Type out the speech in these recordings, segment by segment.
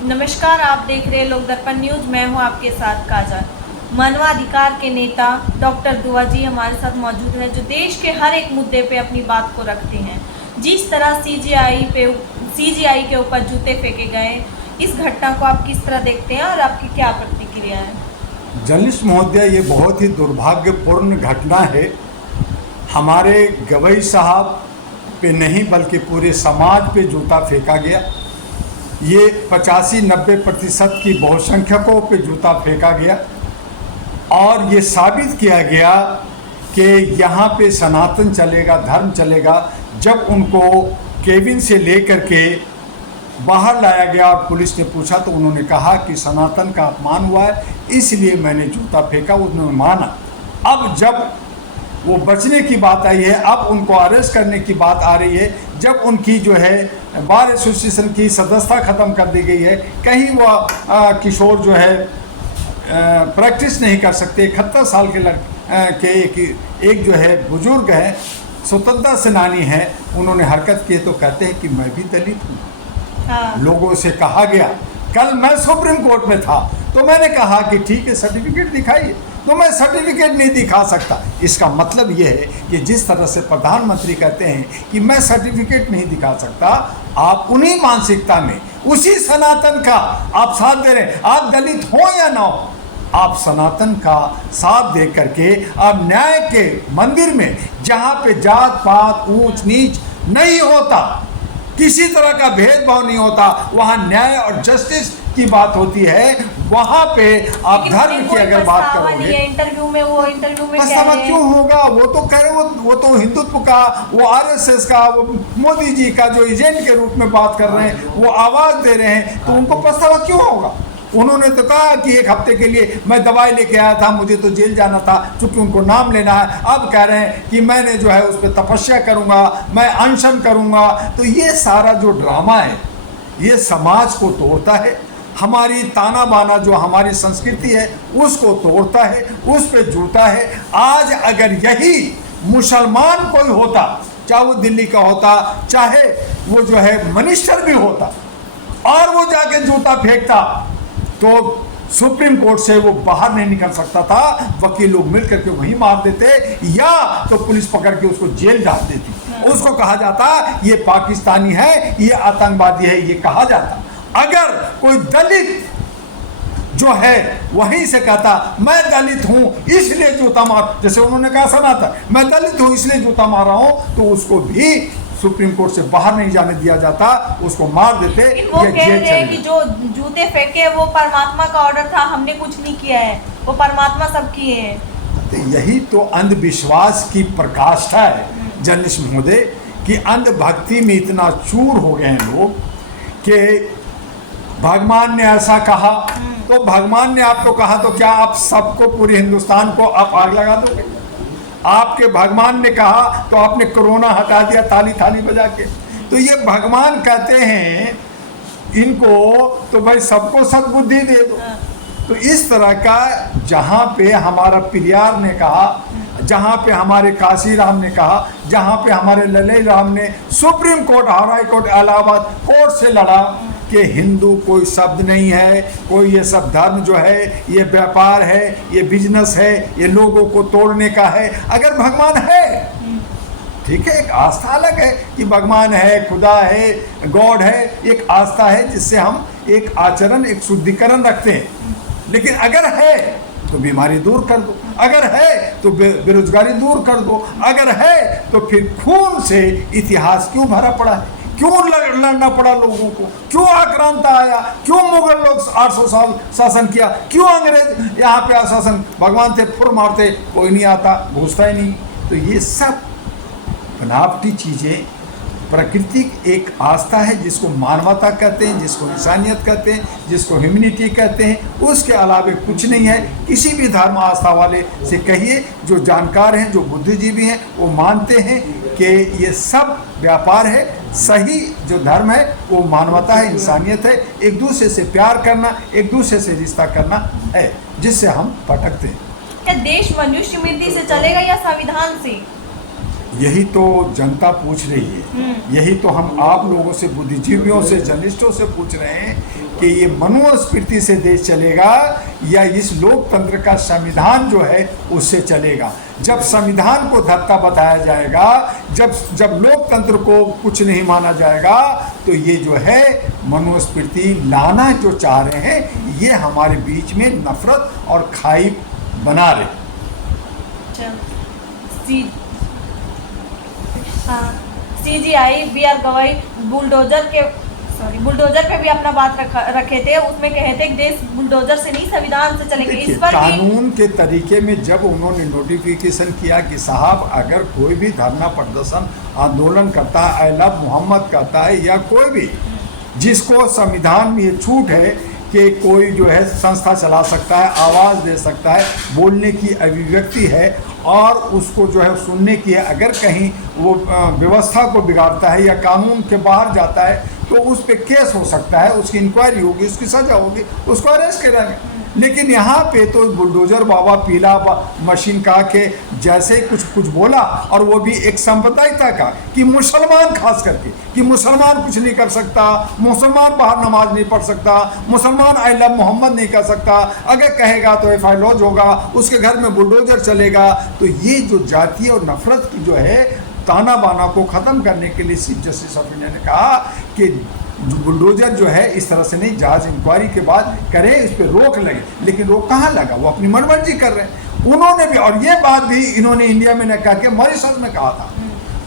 नमस्कार, आप देख रहे हैं लोक दर्पण न्यूज। मैं हूं आपके साथ काजल। मानवाधिकार के नेता डॉक्टर दुआ जी हमारे साथ मौजूद हैं, जो देश के हर एक मुद्दे पे अपनी बात को रखते हैं। जिस तरह सीजीआई के ऊपर जूते फेंके गए, इस घटना को आप किस तरह देखते हैं और आपकी क्या प्रतिक्रिया है? जर्नलिस्ट महोदय, ये बहुत ही दुर्भाग्यपूर्ण घटना है। हमारे गवई साहब पे नहीं बल्कि पूरे समाज पे जूता फेंका गया। ये 85-90% की बहुसंख्यकों पे जूता फेंका गया और ये साबित किया गया कि यहाँ पे सनातन चलेगा, धर्म चलेगा। जब उनको केबिन से लेकर के बाहर लाया गया और पुलिस ने पूछा तो उन्होंने कहा कि सनातन का अपमान हुआ है, इसलिए मैंने जूता फेंका। उन्होंने माना। अब जब वो बचने की बात आई है, अब उनको अरेस्ट करने की बात आ रही है, जब उनकी जो है बार एसोसिएशन की सदस्यता ख़त्म कर दी गई है, कहीं वो किशोर जो है प्रैक्टिस नहीं कर सकते। 71 साल के एक जो है बुजुर्ग है, स्वतंत्रता सेनानी है, उन्होंने हरकत की तो कहते हैं कि मैं भी दलित हूँ। हाँ। लोगों से कहा गया, कल मैं सुप्रीम कोर्ट में था तो मैंने कहा कि ठीक है सर्टिफिकेट दिखाइए, तो मैं सर्टिफिकेट नहीं दिखा सकता। इसका मतलब यह है कि जिस तरह से प्रधानमंत्री कहते हैं कि मैं सर्टिफिकेट नहीं दिखा सकता, आप उन्हीं मानसिकता में उसी सनातन का आप साथ दे रहे हैं। आप दलित हो या ना हो, आप सनातन का साथ दे करके आप न्याय के मंदिर में, जहाँ पे जात पात ऊंच नीच नहीं होता, किसी तरह का भेदभाव नहीं होता, वहाँ न्याय और जस्टिस की बात होती है, वहाँ पे आप धर्म की अगर बात करोगे, इंटरव्यू में पछतावा क्यों होगा? वो तो कह रहे, वो तो हिंदुत्व का, वो आरएसएस का, वो मोदी जी का जो एजेंट के रूप में बात कर रहे हैं, वो आवाज दे रहे हैं, तो उनको पछतावा क्यों होगा? उन्होंने तो कहा कि एक हफ्ते के लिए मैं दवाई लेके आया था, मुझे तो जेल जाना था, चूंकि उनको नाम लेना है। अब कह रहे हैं कि मैंने जो है उस पर तपस्या करूंगा, मैं अनशन करूंगा। तो ये सारा जो ड्रामा है, ये समाज को तोड़ता है, हमारी ताना बाना जो हमारी संस्कृति है उसको तोड़ता है, उस पर जुड़ता है। आज अगर यही मुसलमान कोई होता, चाहे वो दिल्ली का होता, चाहे वो जो है मिनिस्टर भी होता, और वो जाके जूता फेंकता, तो सुप्रीम कोर्ट से वो बाहर नहीं निकल सकता था। वकील लोग मिल करके वहीं मार देते, या तो पुलिस पकड़ के उसको जेल डाल देती। उसको कहा जाता ये पाकिस्तानी है, ये आतंकवादी है, ये कहा जाता। अगर कोई दलित जो है वहीं से कहता मैं दलित हूं इसलिए जूता मार, जैसे उन्होंने कहा सनातन, मैं दलित हूं इसलिए जूता मार रहा हूं, तो उसको भी सुप्रीम कोर्ट से बाहर नहीं जाने दिया जाता, उसको मार देते। वो कह रहे हैं कि जो जूते फेंके वो परमात्मा का ऑर्डर था, हमने कुछ नहीं किया है, वो परमात्मा सब किए हैं। तो यही तो अंधविश्वास की प्रकाष्ठा है जर्नलिस्ट महोदय, कि अंधभक्ति में इतना चूर हो गए हैं लोग कि भगवान ने ऐसा कहा, तो भगवान ने आपको कहा तो क्या आप सबको, पूरे हिंदुस्तान को आप आग लगा दोगे? आपके भगवान ने कहा तो आपने कोरोना हटा दिया ताली थाली बजा के। तो ये भगवान कहते हैं इनको तो भाई सबको सद्बुद्धि दे दो। तो इस तरह का, जहाँ पे हमारा पेरियार ने कहा, जहाँ पे हमारे काशी राम ने कहा, जहाँ पे हमारे ललई राम ने supreme court, high court, Allahabad court से लड़ा कि हिंदू कोई शब्द नहीं है, कोई ये सब धर्म जो है ये व्यापार है, ये बिजनेस है, ये लोगों को तोड़ने का है। अगर भगवान है, ठीक है, एक आस्था अलग है कि भगवान है, खुदा है, गॉड है, एक आस्था है जिससे हम एक आचरण, एक शुद्धिकरण रखते हैं। लेकिन अगर है तो बीमारी दूर कर दो, अगर है तो बेरोजगारी दूर कर दो, अगर है तो फिर खून से इतिहास क्यों भरा पड़ा है? क्यों लड़ना पड़ा लोगों को? क्यों आक्रांता आया? क्यों मुगल लोग 800 साल शासन किया? क्यों अंग्रेज यहाँ पे शासन? भगवान थे, फुर मारते, कोई नहीं आता, घुसता ही नहीं। तो ये सब बनावटी चीज़ें, प्रकृति एक आस्था है जिसको मानवता कहते हैं, जिसको इंसानियत कहते हैं, जिसको ह्यूमैनिटी कहते हैं, उसके अलावा कुछ नहीं है। किसी भी धर्म आस्था वाले से कहिए, जो जानकार हैं, जो बुद्धिजीवी हैं, वो मानते हैं कि ये सब व्यापार है। सही जो धर्म है वो मानवता है, इंसानियत है, एक दूसरे से प्यार करना, एक दूसरे से रिश्ता करना है, जिससे हम भटकते हैं। क्या देश मनुष्य नीति से चलेगा या संविधान से? यही तो जनता पूछ रही है, यही तो हम आप लोगों से, बुद्धिजीवियों से, जर्नलिस्टों से पूछ रहे हैं कि ये मनुस्मृति से देश चलेगा या इस लोकतंत्र का संविधान जो है उससे चलेगा। जब संविधान को धत्ता बताया जाएगा, जब लोकतंत्र को कुछ नहीं माना जाएगा, तो ये जो है मनुस्मृति लाना जो चाह रहे हैं, ये हमारे बीच में नफरत और खाई बना रहे। CGI BR गवाई बुलडोजर पे भी अपना बात रखे थे, उसमें कहे थे कि देश बुलडोजर से नहीं संविधान से चलेंगे। इस पर कानून के तरीके में जब उन्होंने नोटिफिकेशन किया कि साहब अगर कोई भी धरना प्रदर्शन आंदोलन करता है, आई लव मोहम्मद कहता है, या कोई भी जिसको संविधान में ये छूट है कि कोई जो है संस्था चला सकता है, आवाज़ दे सकता है, बोलने की अभिव्यक्ति है और उसको जो है सुनने की है, अगर कहीं वो व्यवस्था को बिगाड़ता है या कानून के बाहर जाता है तो उस पर केस हो सकता है, उसकी इंक्वायरी होगी, उसकी सज़ा होगी, उसको अरेस्ट करेंगे। लेकिन यहाँ पे तो बुलडोजर बाबा पीला मशीन का के जैसे कुछ बोला, और वो भी एक सांप्रदायिकता का कि मुसलमान खास करके कि मुसलमान कुछ नहीं कर सकता, मुसलमान बाहर नमाज नहीं पढ़ सकता, मुसलमान आई लव मोहम्मद नहीं कर सकता, अगर कहेगा तो एफ आई लॉज होगा, उसके घर में बुलडोजर चलेगा। तो ये जो जातीय और नफरत की जो है ताना बाना को ख़त्म करने के लिए चीफ जस्टिस ऑफ इंडिया ने कहा कि बुलडोजर जो है इस तरह से नहीं, जांच इंक्वायरी के बाद करे, इस पर रोक लगे। लेकिन रोक कहाँ लगा, वो अपनी मनमर्जी कर रहे हैं। उन्होंने भी, और ये बात भी इन्होंने इंडिया में न कहा कि मॉरिशस में कहा था।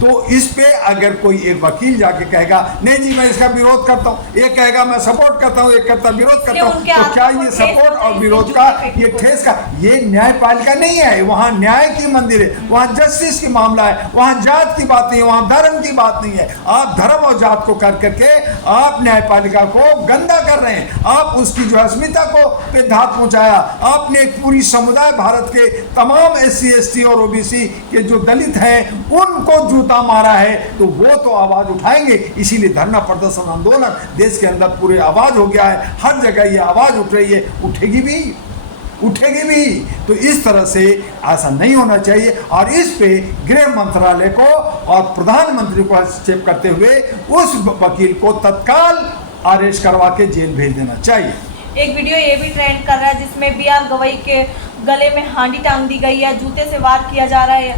तो इस पे अगर कोई एक वकील जाके कहेगा नहीं जी मैं इसका विरोध करता हूँ, एक कहेगा मैं सपोर्ट करता हूँ, एक करता विरोध करता हूँ, तो क्या ये सपोर्ट और विरोध का ये ठेस का, ये न्यायपालिका नहीं है, वहाँ न्याय की मंदिर है, वहाँ जस्टिस की मामला है, वहाँ जात की बात नहीं है, वहाँ धर्म की बात नहीं है। आप धर्म और जात को कर करके आप न्यायपालिका को गंदा कर रहे हैं, आप उसकी जो अस्मिता को पे घात पहुँचाया। आपने एक पूरी समुदाय भारत के तमाम SC ST और OBC के जो दलित हैं उनको जूता मारा है, तो वो तो आवाज उठाएंगे। इसीलिए धरना प्रदर्शन आंदोलन देश के अंदर पूरे आवाज हो गया है, हर जगह ये आवाज उठ रही है, उठेगी भी। तो इस तरह से ऐसा नहीं होना चाहिए और इस पे गृह मंत्रालय को और प्रधानमंत्री को हस्तक्षेप करते हुए उस वकील को तत्काल अरेस्ट करवा के जेल भेज देना चाहिए। एक वीडियो ये भी ट्रेंड कर रहा है जिसमें BR गवई के गले में हांडी टांग दी गई है, जूते से वार किया जा रहा है।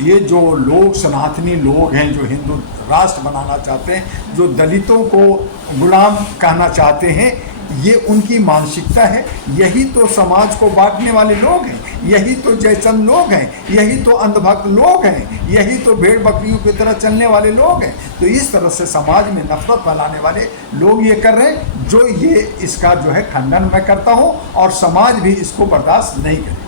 ये जो लोग सनातनी लोग हैं, जो हिंदू राष्ट्र बनाना चाहते हैं, जो दलितों को गुलाम कहना चाहते हैं, ये उनकी मानसिकता है। यही तो समाज को बांटने वाले लोग हैं, यही तो जयचंद लोग हैं, यही तो अंधभक्त लोग हैं, यही तो भेड़ बकरियों की तरह चलने वाले लोग हैं। तो इस तरह से समाज में नफरत फैलाने वाले लोग ये कर रहे हैं, जो ये इसका जो है खंडन मैं करता हूँ और समाज भी इसको बर्दाश्त नहीं करे।